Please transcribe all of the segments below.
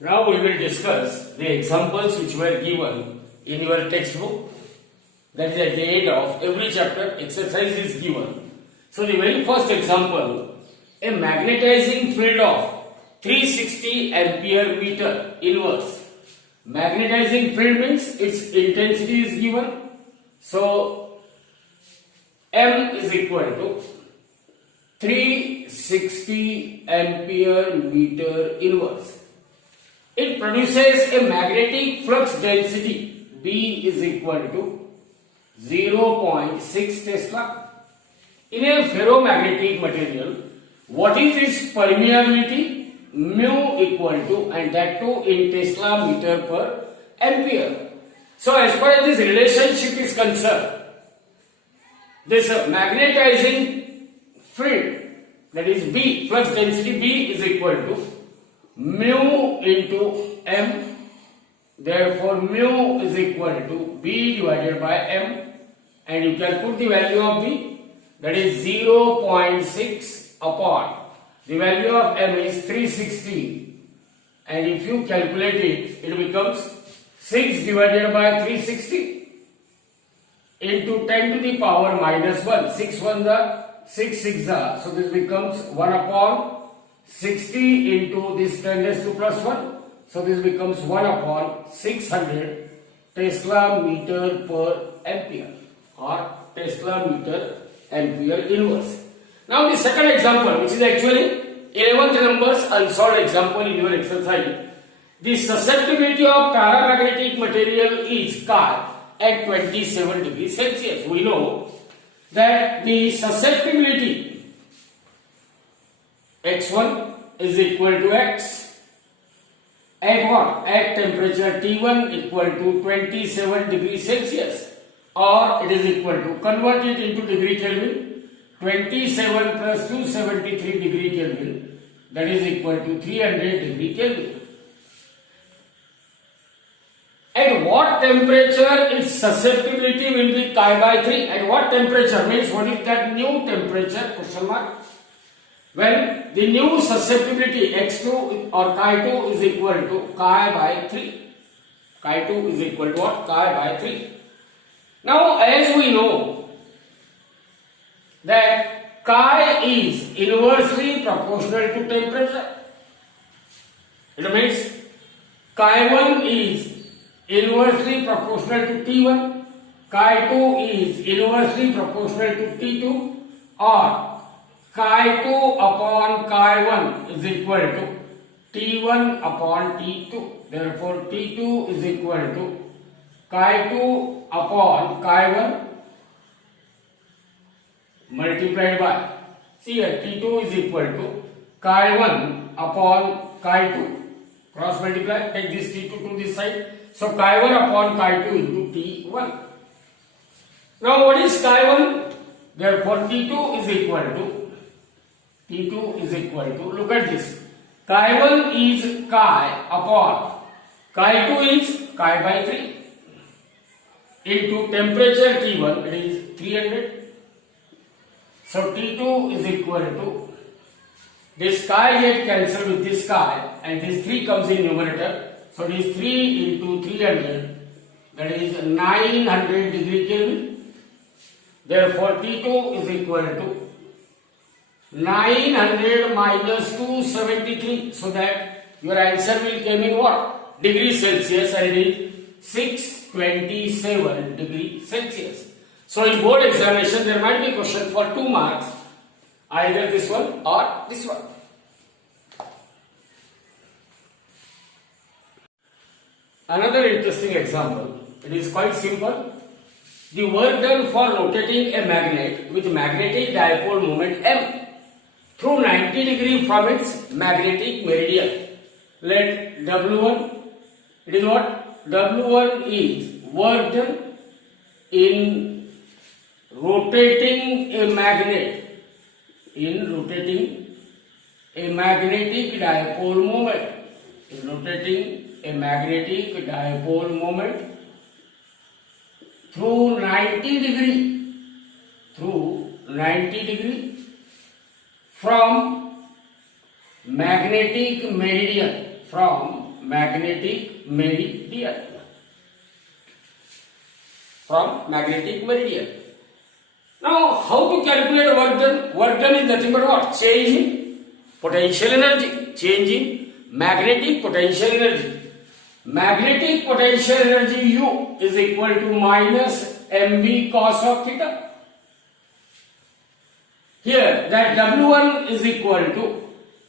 Now we will discuss the examples which were given in your textbook. That is at the end of every chapter exercise is given. So the very first example, a magnetizing field of 360 ampere meter inverse. Magnetizing field means its intensity is given. So M is equal to 360 ampere meter inverse. It produces a magnetic flux density B is equal to 0.6 Tesla. In a ferromagnetic material, what is its permeability? Mu equal to, and that too in Tesla meter per ampere. So as far as this relationship is concerned, this magnetizing field, that is B, flux density B is equal to mu into M. Therefore mu is equal to B divided by M, and you can put the value of B, that is 0.6 upon the value of M is 360, and if you calculate it, it becomes 6 divided by 360 into 10 to the power minus 1. 6 1s are 6 6 are, so this becomes 1 upon 60 into this 10 raised to plus 1. So this becomes 1 upon 600 Tesla meter per ampere, or Tesla meter ampere inverse. Now the second example, which is actually 11th numbers unsolved example in your exercise. The susceptibility of paramagnetic material is chi at 27 degrees Celsius. We know that the susceptibility X1 is equal to X at what? At temperature T1 equal to 27 degrees Celsius, or it is equal to, convert it into degree Kelvin, 27 plus 273 degree Kelvin, that is equal to 300 degree Kelvin. At what temperature its susceptibility will be chi by 3? At what temperature means what is that new temperature? Question mark. When the new susceptibility X2 or chi2 is equal to chi by 3. Chi2 is equal to what? Chi by 3. Now as we know that chi is inversely proportional to temperature. It means chi1 is inversely proportional to T1, chi2 is inversely proportional to T2, or chi2 upon chi1 is equal to T1 upon T2. Therefore T2 is equal to chi2 upon chi1 multiplied by, see here, T2 is equal to chi1 upon chi2, cross multiply, take this T2 to this side, so chi1 upon chi2 into T1. Now what is chi1? Therefore T2 is equal to, look at this, chi1 is chi upon chi2 is chi by 3 into temperature T1, it is 300. So T2 is equal to, this chi get cancelled with this chi, and this 3 comes in numerator. So it is 3 into 300, that is 900 degree Kelvin. Therefore T2 is equal to 900 minus 273, so that your answer will come in what? Degree Celsius, and it is 627 degree Celsius. So in board examination there might be a question for 2 marks, either this one or this one. Another interesting example, it is quite simple. The work done for rotating a magnet with magnetic dipole moment M through 90 degree from its magnetic meridian. Let W1, it is what? W1 is work done in rotating a magnet, magnetic dipole moment, a magnetic dipole moment through 90 degree from magnetic meridian magnetic meridian. From magnetic meridian. Now, how to calculate work done? Work done is nothing but what? Change in potential energy. Change in magnetic potential energy. Magnetic potential energy U is equal to minus mv cos of theta. Here, that W1 is equal to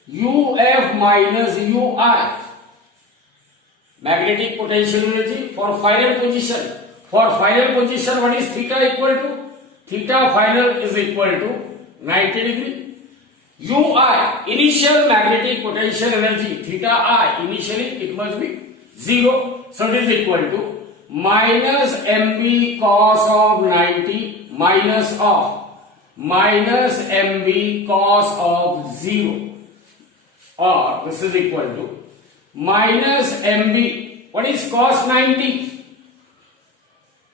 UF minus UI. Magnetic potential energy for final position. For final position, what is theta equal to? Theta final is equal to 90 degree. UI, initial magnetic potential energy, theta I, initially it must be 0. So it is equal to minus mv cos of 90 minus mv cos of 0. Or this is equal to minus mv, what is cos 90?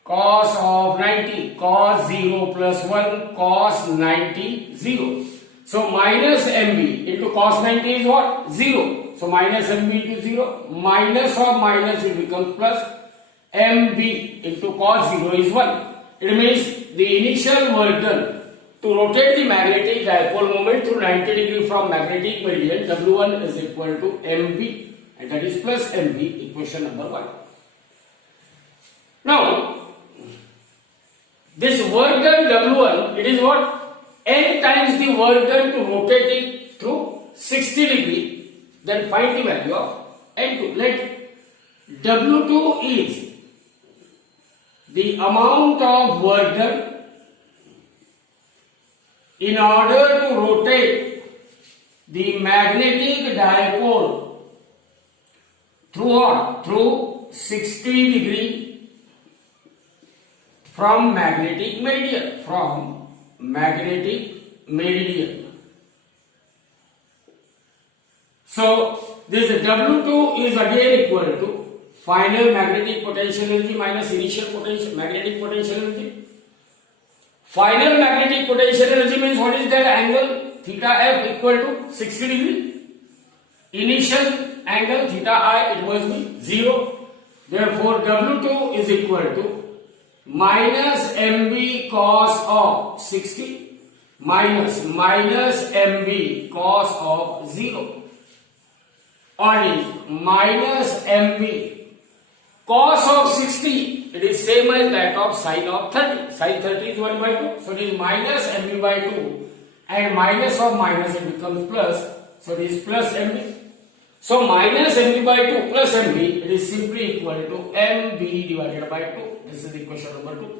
Cos of 90, cos 0 plus 1, cos 90, 0. So minus mv into cos 90 is what? 0. So minus mv into 0, minus of minus it becomes plus, mv into cos 0 is 1. It means the initial work done to rotate the magnetic dipole moment through 90 degree from magnetic meridian, W1 is equal to mv, and that is plus mv, equation number 1. Now, this work done W1, it is what? N times the work done to rotate it through 60 degree. Then find the value of N2. Let W2 is the amount of work done in order to rotate the magnetic dipole through what? Through 60 degree from magnetic meridian. From magnetic meridian. So this W2 is again equal to final magnetic potential energy minus initial potential magnetic potential energy. Final magnetic potential energy means what is that angle? Theta F equal to 60 degree. Initial angle theta I, it must be 0. Therefore W2 is equal to minus mv cos of 60 minus mv cos of 0, or is minus mv cos of 60, it is same as that of sin of 30. Sin 30 is 1 by 2, so it is minus mv by 2, and minus of minus it becomes plus, so it is plus mv. So minus mv by 2 plus mv, it is simply equal to mv divided by 2. This is equation number 2.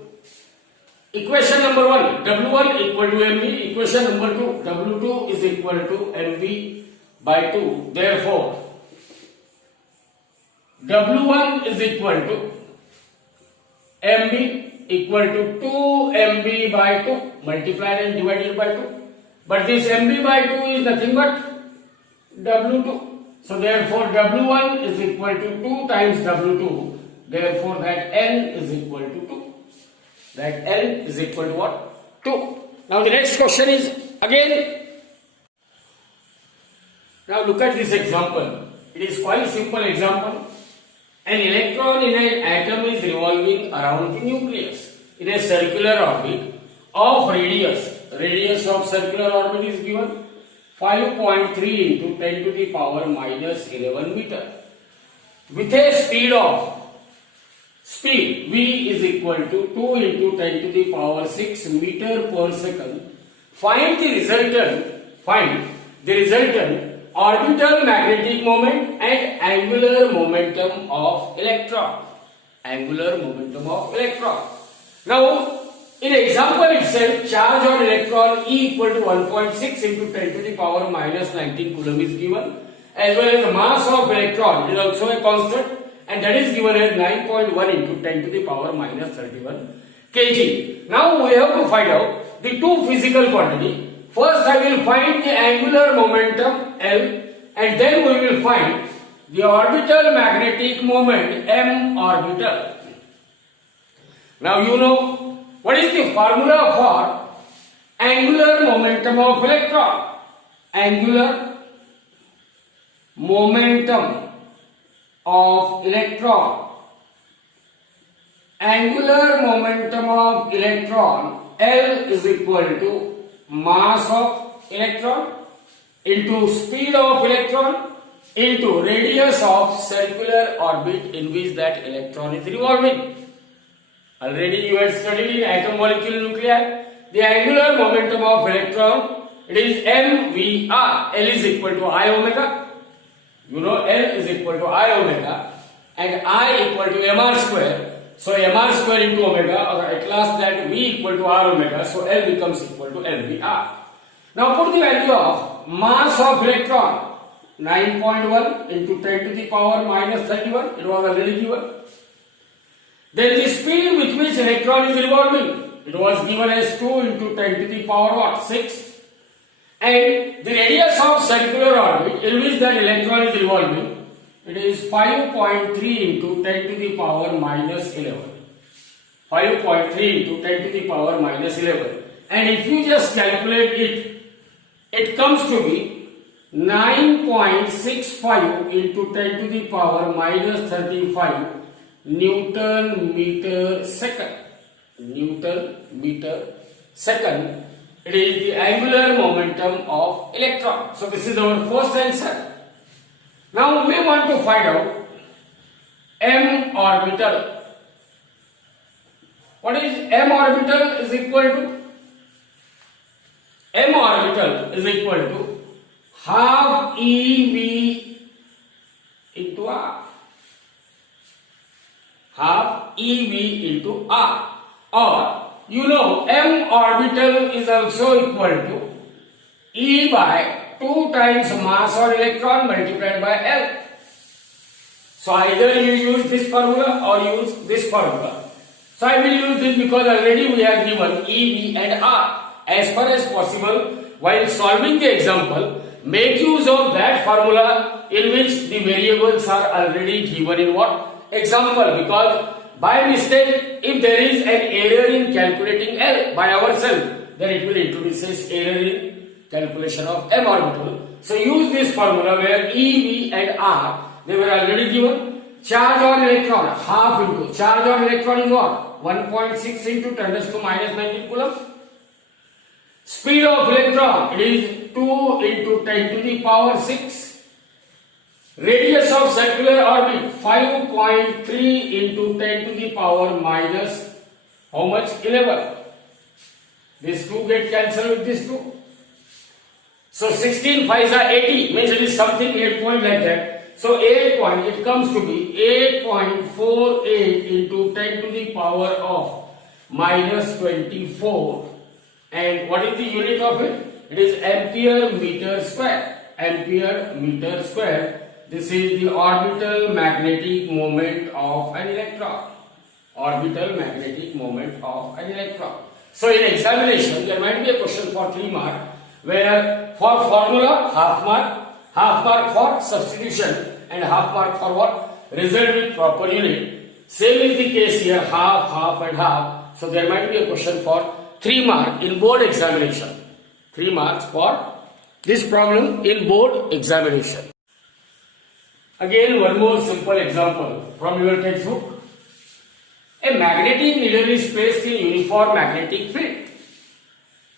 Equation number 1, W1 equal to mv. Equation number 2, W2 is equal to mv by 2. Therefore, W1 is equal to mv equal to 2 mv by 2 multiplied and divided by 2. But this mv by 2 is nothing but W2. So therefore W1 is equal to 2 times W2. Therefore that N is equal to 2. That N is equal to what? 2. Now the next question is again. Now look at this example. It is quite a simple example. An electron in an atom is revolving around the nucleus in a circular orbit of radius of circular orbit is given 5.3 into 10 to the power minus 11 meter with a speed v is equal to 2 into 10 to the power 6 meter per second. Find the resultant orbital magnetic moment and angular momentum of electron. Now, in example itself, charge on electron E equal to 1.6 into 10 to the power minus 19 coulomb is given, as well as the mass of electron is also a constant, and that is given as 9.1 into 10 to the power minus 31 kg. Now we have to find out the two physical quantity. First I will find the angular momentum L, and then we will find the orbital magnetic moment M orbital. Now you know what is the formula for angular momentum of electron? Angular momentum of electron. Angular momentum of electron L is equal to mass of electron into speed of electron into radius of circular orbit in which that electron is revolving. Already you had studied in atom molecule nuclei the angular momentum of electron, it is mvr. L is equal to I omega. You know L is equal to I omega and I equal to mr square. So mr square into omega, or at last that v equal to r omega, so L becomes equal to mvr. Now put the value of mass of electron, 9.1 into 10 to the power minus 31, it was already given. Then the speed with which electron is revolving, it was given as 2 into 10 to the power what? 6. And the radius of circular orbit in which that electron is revolving, it is 5.3 into 10 to the power minus 11. 5.3 into 10 to the power minus 11. And if you just calculate it, it comes to be 9.65 into 10 to the power minus 35 Newton meter second. Newton meter second. It is the angular momentum of electron. So this is our first answer. Now we want to find out m orbital. What is m orbital is equal to? M orbital is equal to half ev into r. Half ev into r. Or you know m orbital is also equal to E by 2 times mass of electron multiplied by L. So either you use this formula or use this formula. So I will use this because already we have given E, V and R. As far as possible, while solving the example, make use of that formula in which the variables are already given in what? Example, because by mistake, if there is an error in calculating L by ourselves, then it will introduce error in calculation of m orbital. So use this formula where E, V and R, they were already given. Charge on electron, half into, charge on electron is what? 1.6 into 10 raised to minus 19 coulomb. Speed of electron, it is 2 into 10 to the power 6. Radius of circular orbit, 5.3 into 10 to the power minus, how much? 11. These two get cancelled with this two. So 16 5s are 80, means it is something 8 point like that. So 8 point, it comes to be 8.48 into 10 to the power of minus 24. And what is the unit of it? It is ampere meter square. Ampere meter square. This is the orbital magnetic moment of an electron. Orbital magnetic moment of an electron. So in examination, there might be a question for 3 mark, where for formula, half mark for substitution, and half mark for what? Result with proper unit. Same is the case here, half, half and half. So there might be a question for 3 mark in board examination. 3 marks for this problem in board examination. Again, one more simple example from your textbook. A magnetic needle is placed in uniform magnetic field.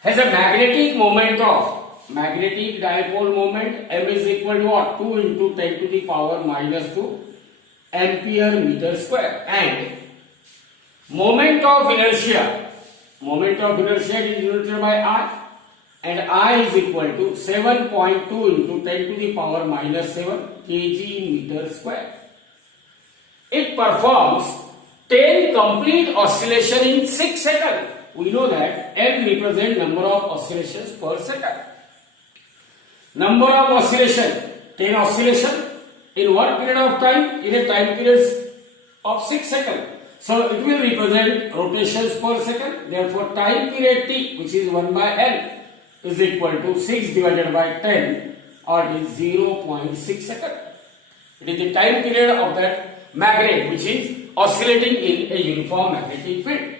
Has a magnetic moment of magnetic dipole moment m is equal to what? 2 into 10 to the power minus 2 ampere meter square, and moment of inertia is denoted by I, and I is equal to 7.2 into 10 to the power minus 7 kg meter square. It performs 10 complete oscillation in 6 seconds. We know that M represents number of oscillations per second. Number of oscillation, 10 oscillation in what period of time? In a time period of 6 seconds. So it will represent rotations per second. Therefore time period T, which is 1 by L, is equal to 6 divided by 10, or it is 0.6 seconds. It is the time period of that magnet which is oscillating in a uniform magnetic field.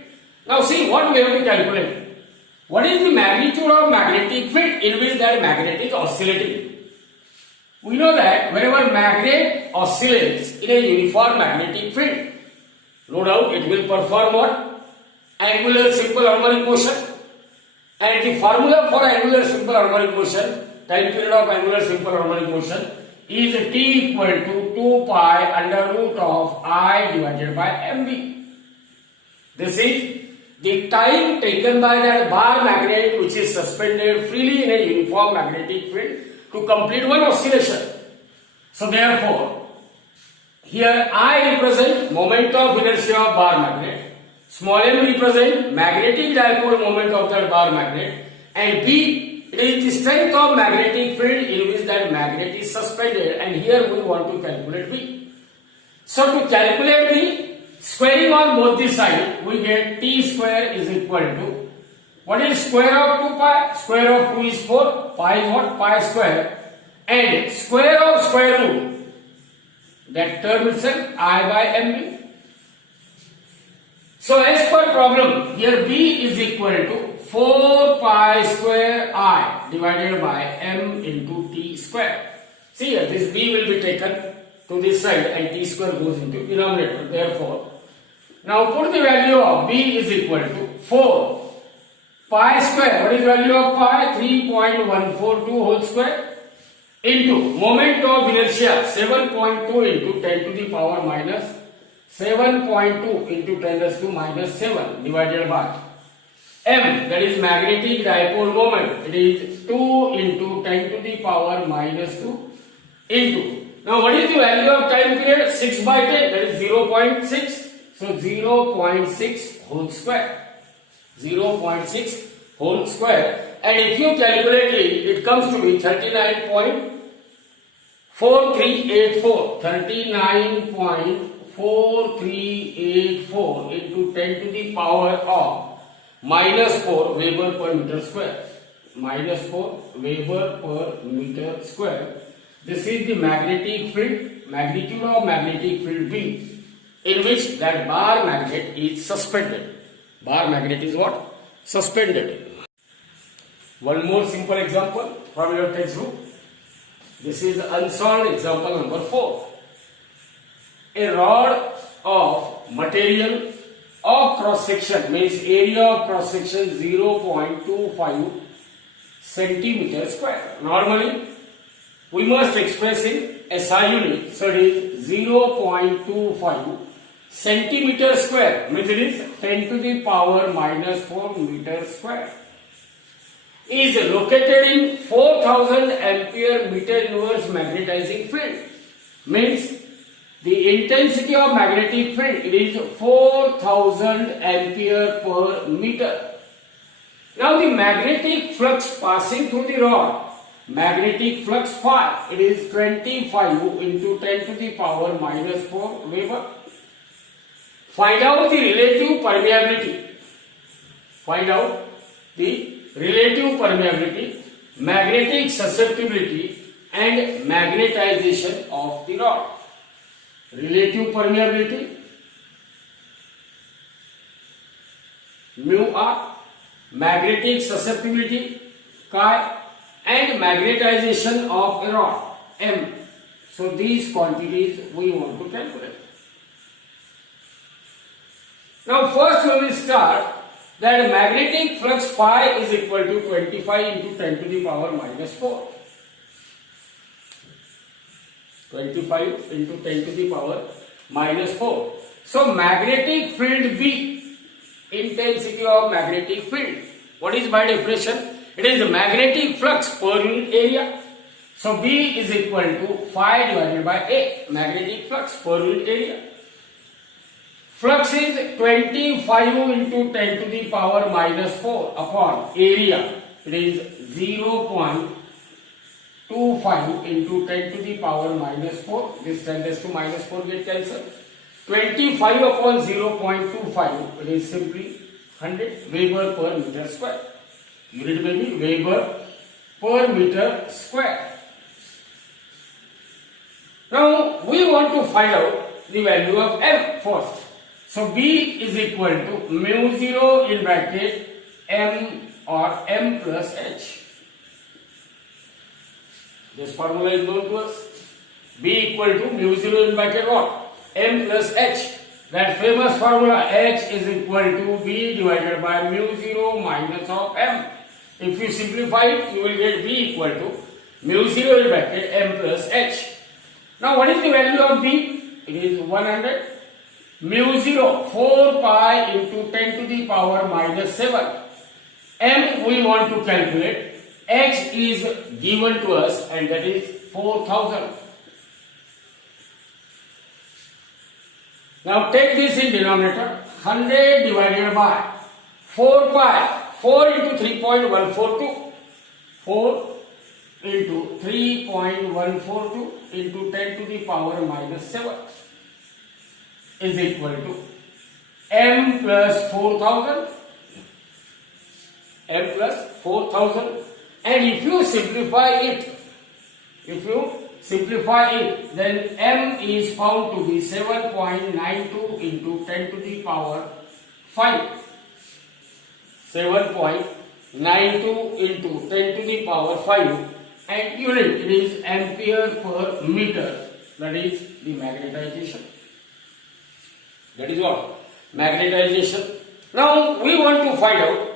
Now see what we have to calculate. What is the magnitude of magnetic field in which that magnet is oscillating? We know that whenever magnet oscillates in a uniform magnetic field, no doubt it will perform what? Angular simple harmonic motion. And the formula for angular simple harmonic motion, time period of angular simple harmonic motion, is T equal to 2 pi under root of I divided by mv. This is the time taken by that bar magnet which is suspended freely in a uniform magnetic field to complete one oscillation. So therefore, here I represent moment of inertia of bar magnet, small m represent magnetic dipole moment of that bar magnet, and B, it is the strength of magnetic field in which that magnet is suspended, and here we want to calculate B. So to calculate B, squaring on both the sides, we get T square is equal to, what is square of 2 pi? Square of 2 is 4, pi is what? Pi square, and square of square root, that term itself, I by mv. So as per problem, here B is equal to 4 pi square I divided by m into T square. See here, this B will be taken to this side and T square goes into denominator. Therefore, now put the value of B is equal to 4 pi square. What is the value of pi? 3.142 whole square into moment of inertia 7.2 into 10 to the power minus 7.2 into 10 raised to minus 7 divided by m, that is magnetic dipole moment. It is 2 into 10 to the power minus 2 into. Now what is the value of time period? 6 by 10, that is 0.6. So 0.6 whole square. 0.6 whole square. And if you calculate it, it comes to be 39.4384. 39.4384 into 10 to the power of minus 4 Weber per meter square. Minus 4 Weber per meter square. This is the magnetic field, magnitude of magnetic field B, in which that bar magnet is suspended. Bar magnet is what? Suspended. One more simple example from your textbook. This is unsolved example number 4. A rod of material of cross section, means area of cross section 0.25 centimeter square. Normally, we must express in SI unit, so it is 0.25 centimeter square, means it is 10 to the power minus 4 meter square. Is located in 4000 ampere meter inverse magnetizing field, means the intensity of magnetic field, it is 4000 ampere per meter. Now the magnetic flux passing through the rod, magnetic flux phi, it is 25 into 10 to the power minus 4 Weber. Find out the relative permeability. Find out the relative permeability, magnetic susceptibility and magnetization of the rod. Relative permeability mu r, magnetic susceptibility chi, and magnetization of a rod m. So these quantities we want to calculate. Now first we will start that magnetic flux phi is equal to 25 into 10 to the power minus 4. 25 into 10 to the power minus 4. So magnetic field B, intensity of magnetic field. What is by definition? It is the magnetic flux per unit area. So B is equal to phi divided by A, magnetic flux per unit area. Flux is 25 into 10 to the power minus 4 upon area. It is 0.25 into 10 to the power minus 4. This 10 raised to minus 4 get cancelled. 25 upon 0.25, it is simply 100 Weber per meter square. Unit may be Weber per meter square. Now we want to find out the value of M first. So B is equal to mu 0 in bracket M or M plus H. This formula is known to us. B equal to mu 0 in bracket what? M plus H. That famous formula H is equal to B divided by mu 0 minus of M. If you simplify it, you will get B equal to mu 0 in bracket M plus H. Now what is the value of B? It is 100. Mu 0, 4 pi into 10 to the power minus 7. M we want to calculate. H is given to us and that is 4000. Now take this in denominator. 100 divided by 4 pi. 4 into 3.142. 4 into 3.142 into 10 to the power minus 7 is equal to M plus 4000. M plus 4000. And if you simplify it, then M is found to be 7.92 into 10 to the power 5. 7.92 into 10 to the power 5, and unit it is ampere per meter. That is the magnetization. That is what? Magnetization. Now we want to find out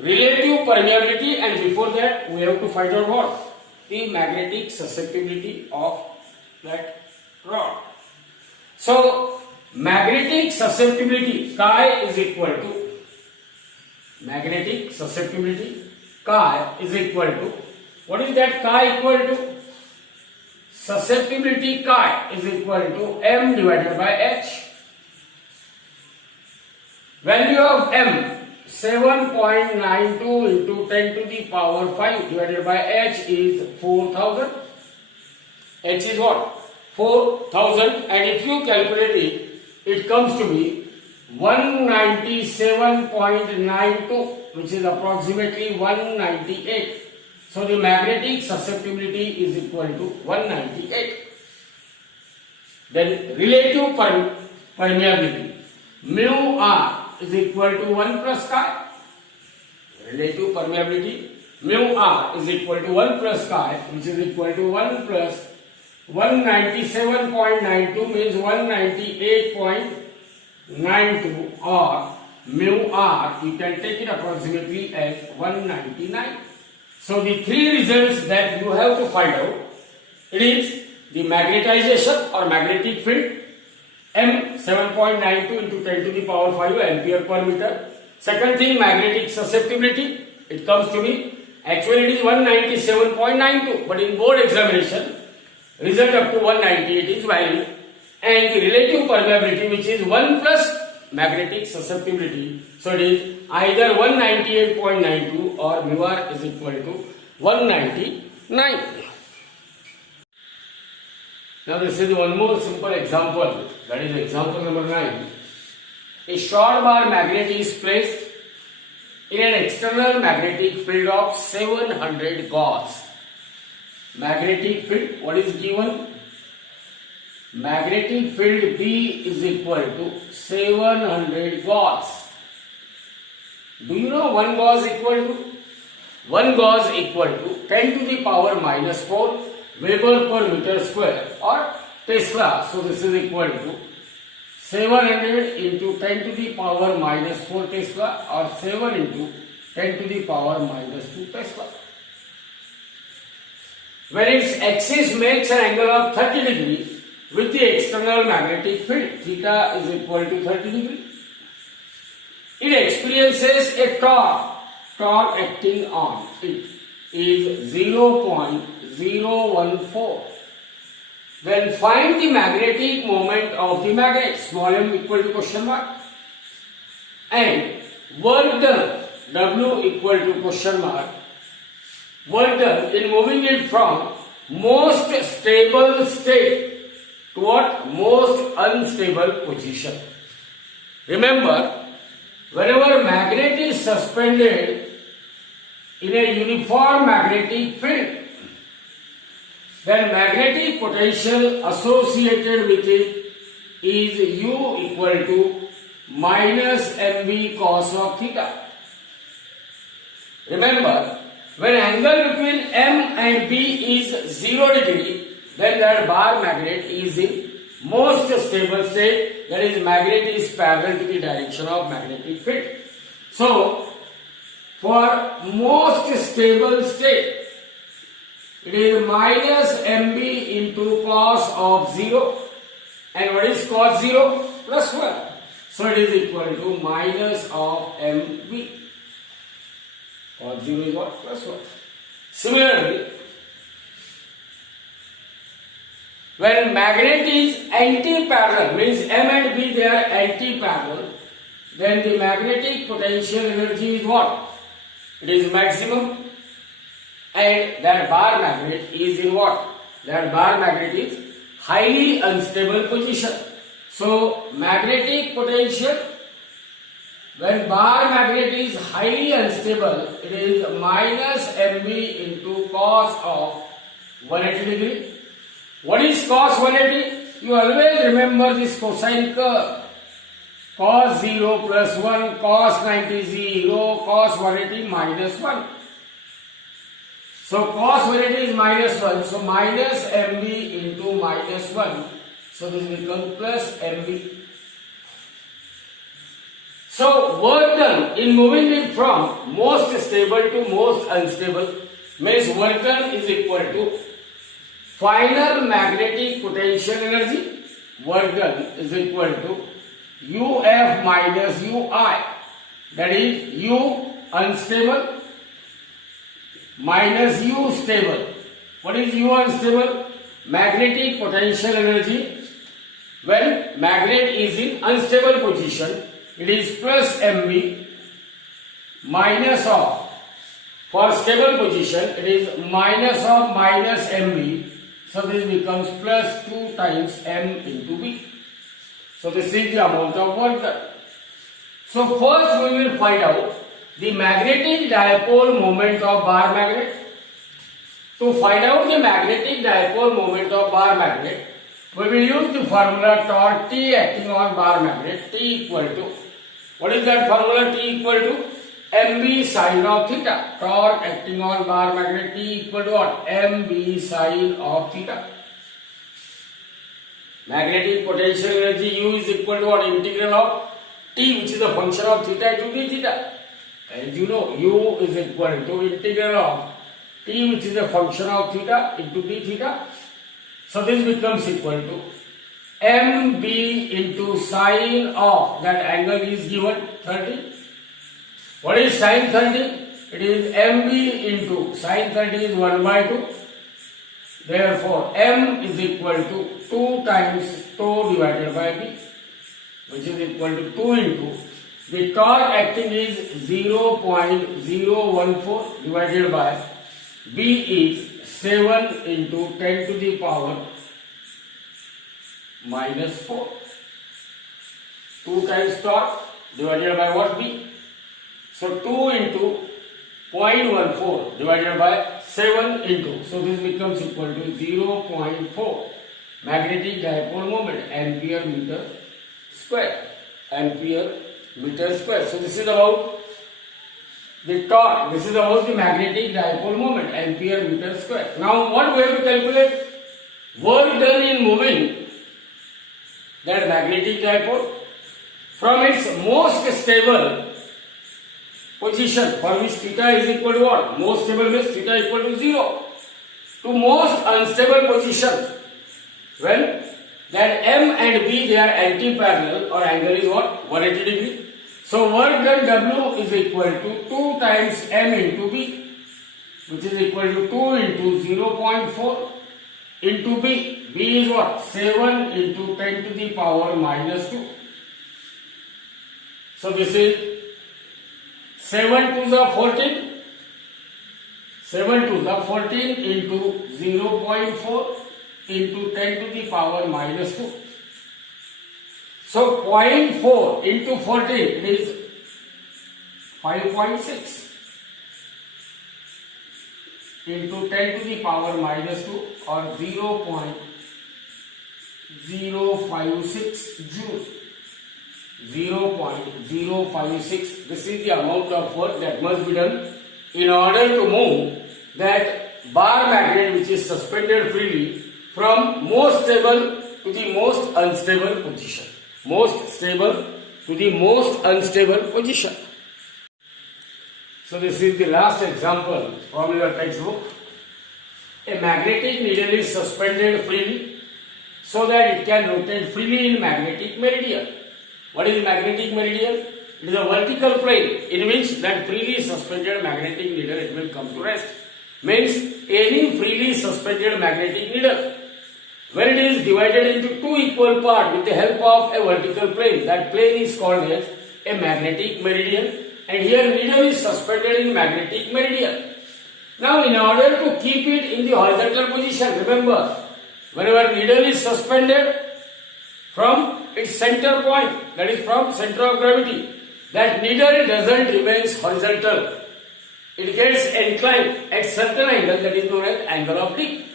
relative permeability, and before that we have to find out what? The magnetic susceptibility of that rod. So magnetic susceptibility chi is equal to magnetic susceptibility chi is equal to, what is that chi equal to? Susceptibility chi is equal to M divided by H. Value of M 7.92 into 10 to the power 5 divided by H is 4000. H is what? 4000, and if you calculate it, it comes to be 197.92, which is approximately 198. So the magnetic susceptibility is equal to 198. Then relative permeability mu R is equal to 1 plus chi. Relative permeability mu R is equal to 1 plus chi, which is equal to 1 plus 197.92 means 198.92, or mu R you can take it approximately as 199. So the three results that you have to find out, it is the magnetization or magnetic field, M 7.92 into 10 to the power 5 ampere per meter. Second thing, magnetic susceptibility, it comes to be, actually it is 197.92, but in board examination result up to 198 is valid, and the relative permeability, which is 1 plus magnetic susceptibility, so it is either 198.92 or mu R is equal to 199. Now this is one more simple example, that is example number 9. A short bar magnet is placed in an external magnetic field of 700 Gauss. Magnetic field, what is given? Magnetic field B is equal to 700 Gauss. Do you know 1 Gauss equal to? 1 Gauss equal to 10 to the power minus 4 Weber per meter square or Tesla. So this is equal to 700 into 10 to the power minus 4 Tesla, or 7 into 10 to the power minus 2 Tesla. When its axis makes an angle of 30 degree with the external magnetic field, theta is equal to 30 degree. It experiences a torque acting on it is 0.014. Then find the magnetic moment of the magnet, small m equal to question mark, and work done, W equal to question mark, work done in moving it from most stable state to what? Most unstable position. Remember, whenever magnet is suspended in a uniform magnetic field, then magnetic potential associated with it is U equal to minus mv cos of theta. Remember, when angle between M and B is 0 degree, then that bar magnet is in most stable state, that is magnet is parallel to the direction of magnetic field. So, for most stable state, it is minus mb into cos of 0. And what is cos 0? Plus 1. So, it is equal to minus of mb. Cos 0 is what? Plus 1. Similarly, when magnet is anti-parallel, means M and B they are anti-parallel, then the magnetic potential energy is what? It is maximum, and that bar magnet is in what? That bar magnet is highly unstable position. So, magnetic potential, when bar magnet is highly unstable, it is minus mb into cos of 180 degree. What is cos 180? You always remember this cosine curve. Cos 0 plus 1, cos 90 0, cos 180 minus 1. So cos 180 is minus 1. So minus mb into minus 1. So this becomes plus mb. So work done in moving it from most stable to most unstable means work done is equal to final magnetic potential energy, work done is equal to UF minus UI, that is U unstable minus U stable. What is U unstable? Magnetic potential energy when magnet is in unstable position, it is plus mb minus of, for stable position it is minus of minus mb. So this becomes plus 2 times m into b. So this is the amount of work done. So first we will find out the magnetic dipole moment of bar magnet. To find out the magnetic dipole moment of bar magnet, we will use the formula torque T acting on bar magnet, T equal to, what is that formula? T equal to mb sine of theta. Torque acting on bar magnet, T equal to what? mb sine of theta. Magnetic potential energy U is equal to what? Integral of T, which is a function of theta into d theta. As you know, U is equal to integral of T, which is a function of theta into d theta. So this becomes equal to mb into sine of, that angle is given 30. What is sine 30? It is mb into sine 30 is 1 by 2. Therefore, m is equal to 2 times tau divided by b, which is equal to 2 into, the torque acting is 0.014 divided by b is 7 into 10 to the power minus 4. 2 times torque divided by what? B. So 2 into 0.14 divided by 7 into, so this becomes equal to 0.4 magnetic dipole moment, ampere meter square. Ampere meter square. So this is about the torque, this is about the magnetic dipole moment, ampere meter square. Now what we have to calculate? Work done in moving that magnetic dipole from its most stable position, for which theta is equal to what? Most stable means theta equal to 0, to most unstable position when that M and B they are anti-parallel, or angle is what? 180 degree. So work done W is equal to 2 times M into B, which is equal to 2 into 0.4 into B. B is what? 7 into 10 to the power minus 2. So this is 7 to the 14. 7 to the 14 into 0.4 into 10 to the power minus 2. So 0.4 into 14 it is 5.6 into 10 to the power minus 2, or 0.056 joule. 0.056. This is the amount of work that must be done in order to move that bar magnet which is suspended freely from most stable to the most unstable position. Most stable to the most unstable position. So this is the last example from your textbook. A magnetic needle is suspended freely so that it can rotate freely in magnetic meridian. What is magnetic meridian? It is a vertical plane in which that freely suspended magnetic needle it will come to rest. Means any freely suspended magnetic needle, when it is divided into two equal parts with the help of a vertical plane, that plane is called as a magnetic meridian, and here needle is suspended in magnetic meridian. Now in order to keep it in the horizontal position, remember, whenever needle is suspended from its center point, that is from center of gravity, that needle doesn't remain horizontal. It gets inclined at certain angle, that is known as angle of dip.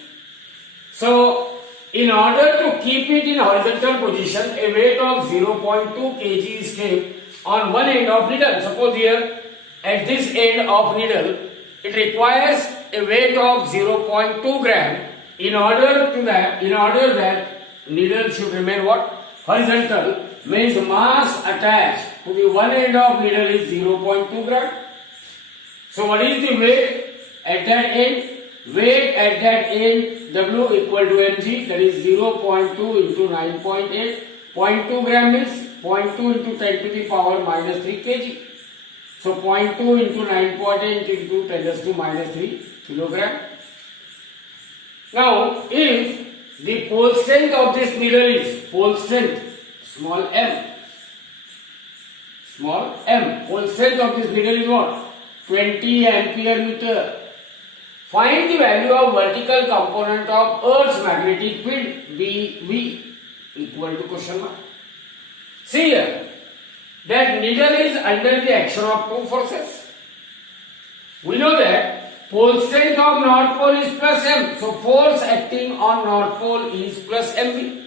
So in order to keep it in horizontal position, a weight of 0.2 kg is kept on one end of needle. Suppose here at this end of needle, it requires a weight of 0.2 gram in order that needle should remain what? Horizontal, means mass attached to the one end of needle is 0.2 gram. So what is the weight at that end? Weight at that end W equal to mg, that is 0.2 into 9.8. 0.2 gram means 0.2 into 10 to the power minus 3 kg. So 0.2 into 9.8 into 10 to the minus 3 kilogram. Now if the pole strength of this needle is pole strength small m, pole strength of this needle is what? 20 ampere meter. Find the value of vertical component of Earth's magnetic field BV equal to question mark. See here, that needle is under the action of two forces. We know that pole strength of North Pole is plus m, so force acting on North Pole is plus mv,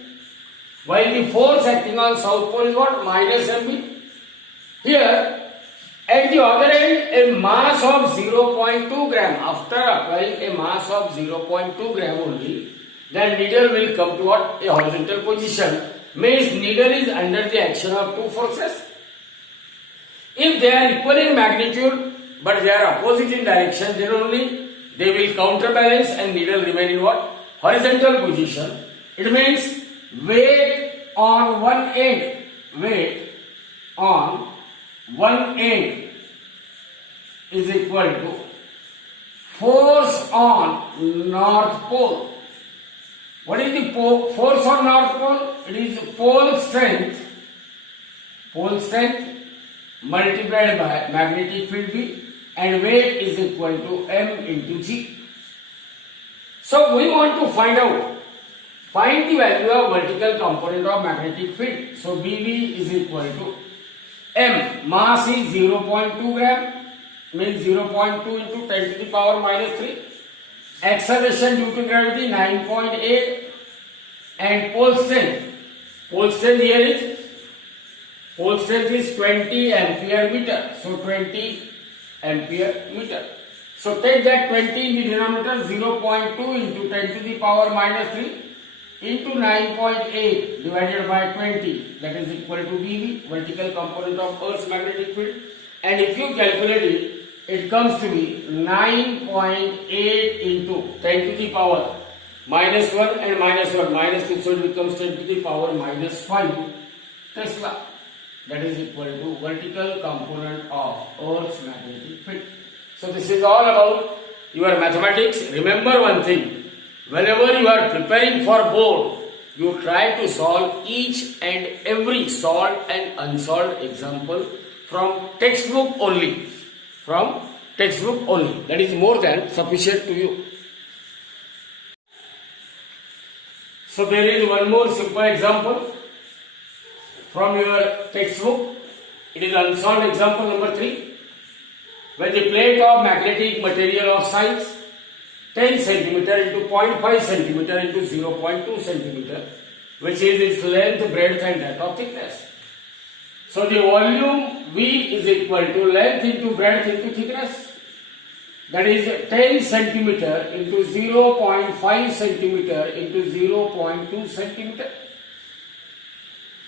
while the force acting on South Pole is what? Minus mv. Here, at the other end, a mass of 0.2 gram, after applying a mass of 0.2 gram only, then needle will come to what? A horizontal position. Means needle is under the action of two forces. If they are equal in magnitude, but they are opposite in direction, then only they will counterbalance and needle remain in what? Horizontal position. It means weight on one end, is equal to force on North Pole. What is the force on North Pole? It is pole strength multiplied by magnetic field B, and weight is equal to m into g. So we want to find the value of vertical component of magnetic field. So BV is equal to m, mass is 0.2 gram, means 0.2 into 10 to the power minus 3. Acceleration due to gravity 9.8, and pole strength here is 20 ampere meter. So 20 ampere meter. So take that 20 in the denominator, 0.2 into 10 to the power minus 3 into 9.8 divided by 20, that is equal to dV, vertical component of Earth's magnetic field. And if you calculate it, it comes to be 9.8 into 10 to the power minus 1 and minus 1, minus 2, so it becomes 10 to the power minus 5 Tesla. That is equal to vertical component of Earth's magnetic field. So this is all about your mathematics. Remember one thing, whenever you are preparing for board, you try to solve each and every solved and unsolved example from textbook only. That is more than sufficient to you. So there is one more simple example from your textbook. It is unsolved example number 3. When the plate of magnetic material of size 10 cm into 0.5 cm into 0.2 cm, which is its length, breadth and that of thickness. So the volume V is equal to length into breadth into thickness. that is 10 centimeter into 0.5 centimeter into 0.2 centimeter.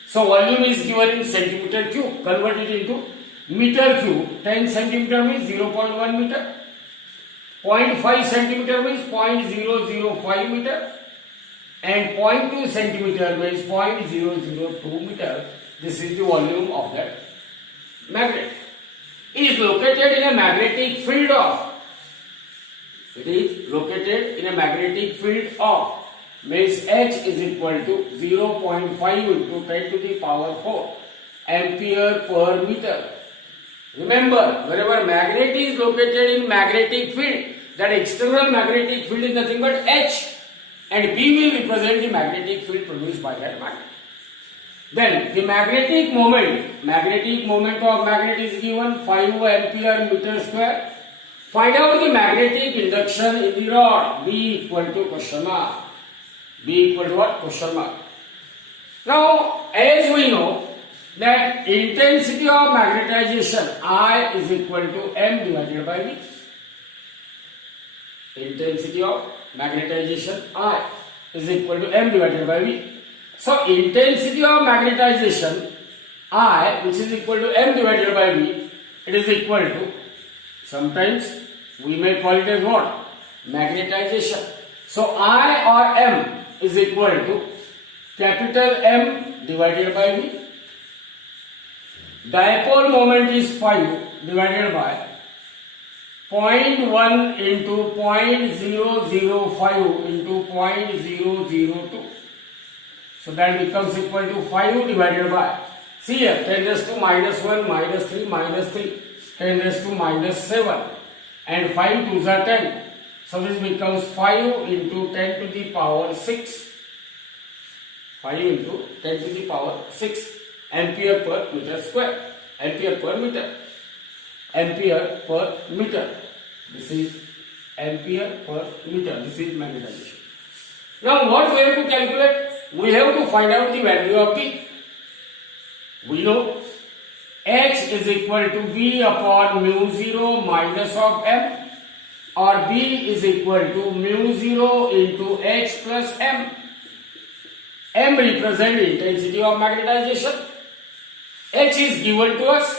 So volume is given in centimeter cube. Convert it into meter cube. 10 centimeter means 0.1 meter. 0.5 centimeter means 0.005 meter. And 0.2 centimeter means 0.002 meter. This is the volume of that magnet. It is located in a magnetic field of. It is located in a magnetic field of. Means H is equal to 0.5 into 10 to the power 4 ampere per meter. Remember, wherever magnet is located in magnetic field, that external magnetic field is nothing but H, and B will represent the magnetic field produced by that magnet. Then the magnetic moment of magnet is given 5 ampere meter square. Find out the magnetic induction in the rod. B equal to question mark. B equal to what? Question mark. Now, as we know that intensity of magnetization I is equal to M divided by V. Intensity of magnetization I is equal to M divided by V. So, intensity of magnetization I, which is equal to M divided by V, it is equal to, sometimes we may call it as what? Magnetization. So, I or M is equal to capital M divided by V. Dipole moment is 5 divided by 0.1 into 0.005 into 0.002. So that becomes equal to 5 divided by, see here, 10 raised to minus 1, minus 3, 10 raised to minus 7, and 5 2s are 10. So this becomes 5 into 10 to the power 6. 5 into 10 to the power 6 ampere per meter square. Ampere per meter. Ampere per meter. This is ampere per meter. This is magnetization. Now what we have to calculate? We have to find out the value of B. We know H is equal to B upon mu 0 minus of M, or B is equal to mu 0 into H plus M. M represents intensity of magnetization. H is given to us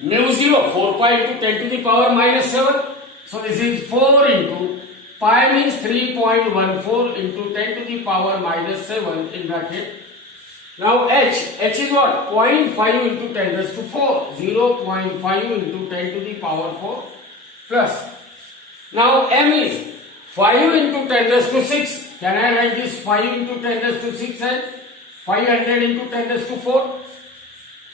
mu 0, 4 pi into 10 to the power minus 7. So this is 4 into pi means 3.14 into 10 to the power minus 7 in bracket. Now H is what? 0.5 into 10 raised to 4. 0.5 into 10 to the power 4 plus. Now M is 5 into 10 raised to 6. Can I write this 5 into 10 raised to 6 as 500 into 10 raised to 4?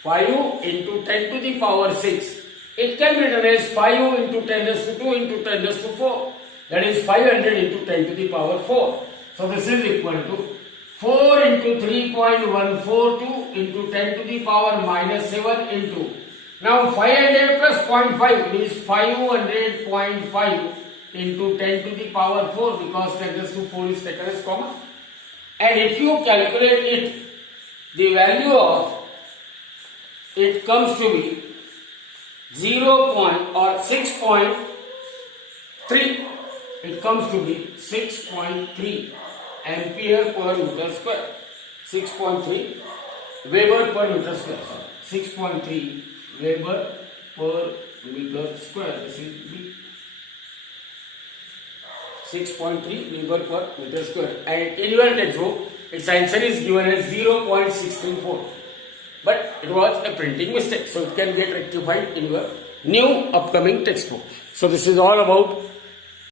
5 into 10 to the power 6. It can be written as 5 into 10 raised to 2 into 10 raised to 4. That is 500 into 10 to the power 4. So this is equal to 4 into 3.142 into 10 to the power minus 7 into. Now 500 plus 0.5 is 500.5 into 10 to the power 4, because 10 raised to 4 is taken as common. And if you calculate it, the value of it comes to be 6.3. It comes to be 6.3 ampere per meter square. 6.3 Weber per meter square. 6.3 Weber per meter square. This is B. 6.3 Weber per meter square. And in your textbook, its answer is given as 0.634. But it was a printing mistake, so it can get rectified in your new upcoming textbook. So this is all about